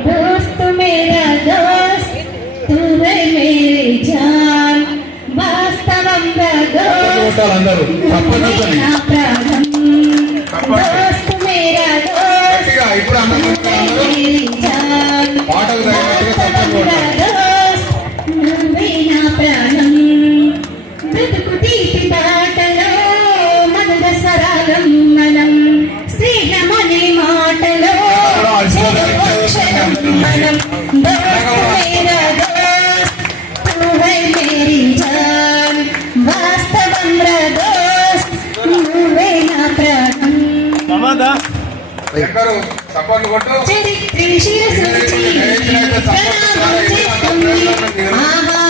दोस्त मेरा दोस्त तू है मेरी जान वास्तवम दोस्त मेरा प्राणम दोस्त मेरा दोस्त मेरी जान वास्तवम दोस्त मेरा प्राणम బ్రతుకు తీపి బాటలో మధుర సరాగం మనం స్నేహమనే మాటలో మనం दोस्त मेरा दोस्त तू है मेरी जान वास्तवम दोस्त నువ్వే నా ప్రాణం చరిత్ర శిరసుచి ప్రణామం చేస్తుంది ఆహా